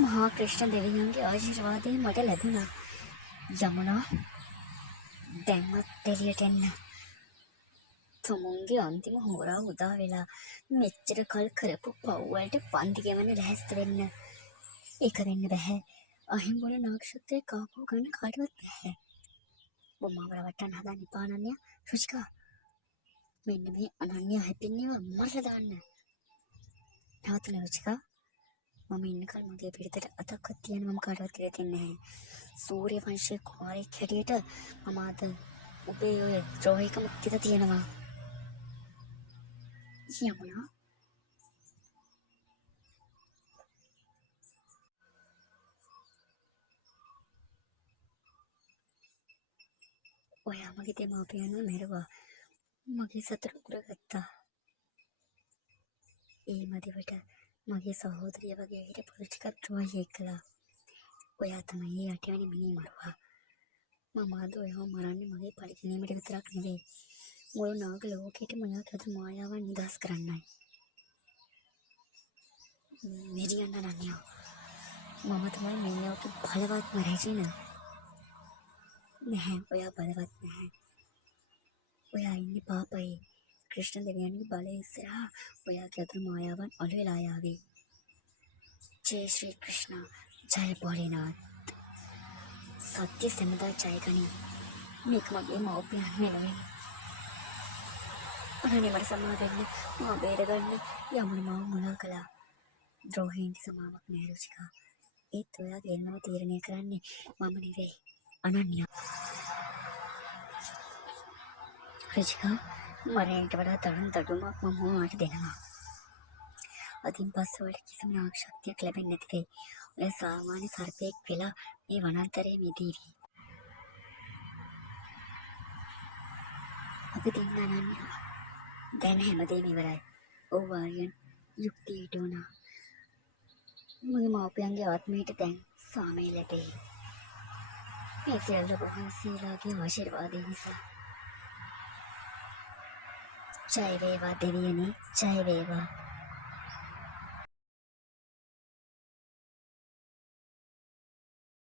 මහා ක්‍රිෂ්ණ දෙවියන්ගේ ආශිර්වාදය මට ලැබුණා. යමුනා දැන්වත් එළියට එන්න. තමුන්ගේ අන්තිම හෝරාව උදා වෙලා මෙච්චර කල් කරපු පව් වලට පන්ති ගෙවන්න ලැහැස්ති වෙන්න. ඒක වෙන්න බැහැ. අහිම්බුන නාගශක්තිය කාපුව ගන්න කාටවත් බැහැ. ඔබ මාව රවට්ටන්න හදන්න එපා අනන්‍යා. රුචිකා මෙන්න මේ අනන්‍යා හැපින්නේව මරලා දාන්න. නවතුන රුචිකා. මම ඉන්නකල් මගේ පිටතට අතක්වත් තියන්න මම කාටවත් කියලා දෙන්නේ නැහැ. සූර්ය වංශයේ කුමාරයෙක් හැටියට මම අද ඔබේ ඔය ද්‍රෝහිකම තිත තියෙනවා. යමුනා ඔයා මගේ දෙමාපියන්ව මැරුවා. මගේ සතුට උරගත්තා. ඒ මදිවට මගේ සහෝදරිය වගේ හිටපු රුචිකා ද්‍රෝහියෙක් කළා. ඔයා තමයි ඒ 8 වෙනි මිනී මරුවා. මම අද ඔයව මරන්නේ මගේ පරිගැනීමට විතරක් නෙවෙයි. මුළු නාග ලෝකෙටම ඔයාගේ අද මායාවන් නිදහස් කරන්නයි. මෙරියන්න අනන්‍යා. මම තමයි මේ ලෝකේ බලවත්ම රැජින. නැහැ ඔයා බලවත් නැහැ. ඔයා ඉන්නේ පාපයි. ක්‍රිෂ්ණ දෙවියන්ගේ බලය ඉස්සරහා ඔයාගේ අද මායාවන් අළු වෙලා යාවි. ජය ශ්‍රී ක්‍රිෂ්ණ. ජය භෝලේනාත්. සත්‍ය සම්මදා ජයගනි. මේක මගේ මව්පියන් වෙනුවෙන්. අනනේ මට සමාව දෙන්න. මා බේරගන්න. යමුන මාව මුලා කළා. ද්‍රෝහීන්ට සමාවක් නෑ රුචිකා. ඒත් ඔයා ගෙන්නව තීරණය කරන්නේ මම නෙවෙයි. අනන්‍යා. රුචිකා මරණයට වඩා තරුණ දඩුවමක් මම ඔයාට දෙනවා. අදින් පස්සේ ඔයාලට කිසිම නාග ශක්තියක් ලැබෙන්නේ නැති වෙයි. ඔයා සාමාන්‍ය සර්පයෙක් වෙලා මේ වනාන්තරයේ මිදීවි. අපි දෙන්න අනන්‍යා. දැන් හැමදේම ඉවරයි. ඔව් ආර්යයන් යුක්තියට උනා. මගේ මව්පියන්ගේ ආත්මයට දැන් සාමය ලැබෙයි. මේ සියල්ල වහන්සේලාගේ ආශිර්වාදය නිසා. ජය වේවා දෙවියනි. ජය වේවා.